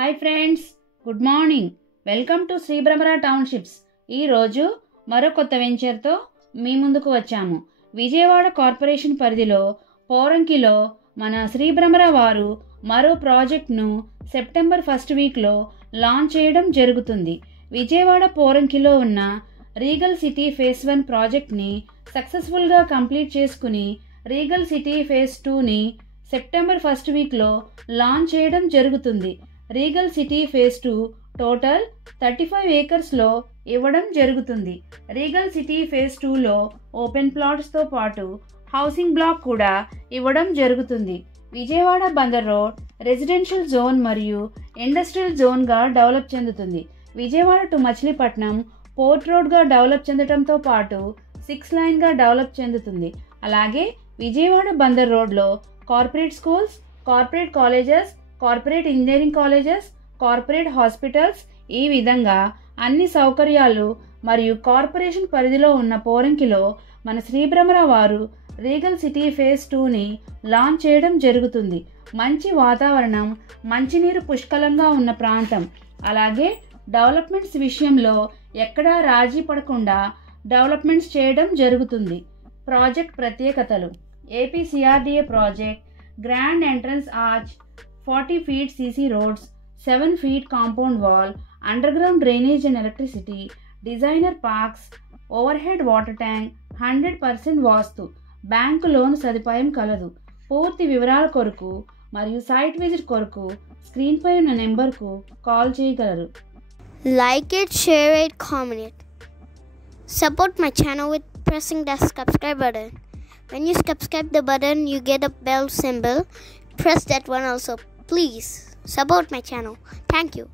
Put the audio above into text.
Hi friends, good morning. Welcome to Shri Bhramara townships. ఈరోజు మరో కొత్త వెంచర్తో మీ ముందుకు వచ్చాము. విజయవాడ కార్పొరేషన్ పరిధిలో పోరంకిలో మన శ్రీ భ్రమర వారు మరో ప్రాజెక్ట్ను సెప్టెంబర్ ఫస్ట్ వీక్లో లాంచ్ చేయడం జరుగుతుంది. విజయవాడ పోరంకిలో ఉన్న రీగల్ సిటీ ఫేజ్ 1 ప్రాజెక్ట్ని సక్సెస్ఫుల్గా కంప్లీట్ చేసుకుని రీగల్ సిటీ ఫేజ్ 2ని సెప్టెంబర్ ఫస్ట్ వీక్లో లాంచ్ చేయడం జరుగుతుంది. రీగల్ సిటీ ఫేజ్ 2 టోటల్ 35 ఏకర్స్లో ఇవ్వడం జరుగుతుంది. రీగల్ సిటీ ఫేజ్ 2లో ఓపెన్ ప్లాట్స్తో పాటు హౌసింగ్ బ్లాక్ కూడా ఇవ్వడం జరుగుతుంది. Vijayawada Bandar road residential zone మరియు ఇండస్ట్రియల్ జోన్గా డెవలప్ చెందుతుంది. విజయవాడ టు మచిలీపట్నం పోర్ట్ రోడ్గా డెవలప్ చెందడంతో పాటు 6 లైన్గా డెవలప్ చెందుతుంది. అలాగే విజయవాడ బందర్ రోడ్లో corporate schools, corporate colleges, corporate engineering colleges, corporate hospitals, ఈ విధంగా అన్ని సౌకర్యాలు మరియు కార్పొరేషన్ పరిధిలో ఉన్న పోరంకిలో మన శ్రీ భ్రమర వారు రీగల్ సిటీ ఫేజ్ 2ని లాంచ్ చేయడం జరుగుతుంది. మంచి వాతావరణం, మంచినీరు పుష్కలంగా ఉన్న ప్రాంతం, అలాగే డెవలప్మెంట్స్ విషయంలో ఎక్కడా రాజీ పడకుండా డెవలప్మెంట్స్ చేయడం జరుగుతుంది. ప్రాజెక్ట్ ప్రత్యేకతలు: AP CRDA project, grand entrance arch, 40 feet CC roads, 7 feet compound wall, underground drainage and electricity, designer parks, overhead water tank, 100% vastu, bank loan సదుపాయం కలదు. పూర్తి వివరాల కొరకు మరియు సైట్ విజిట్ కొరకు స్క్రీన్ పై ఉన్న నెంబర్కు కాల్ చేయగలరు. Like it, share it, comment it. Support my channel with pressing the subscribe button. When you subscribe the button, you get a bell symbol. Press that one also. Please support my channel. Thank you.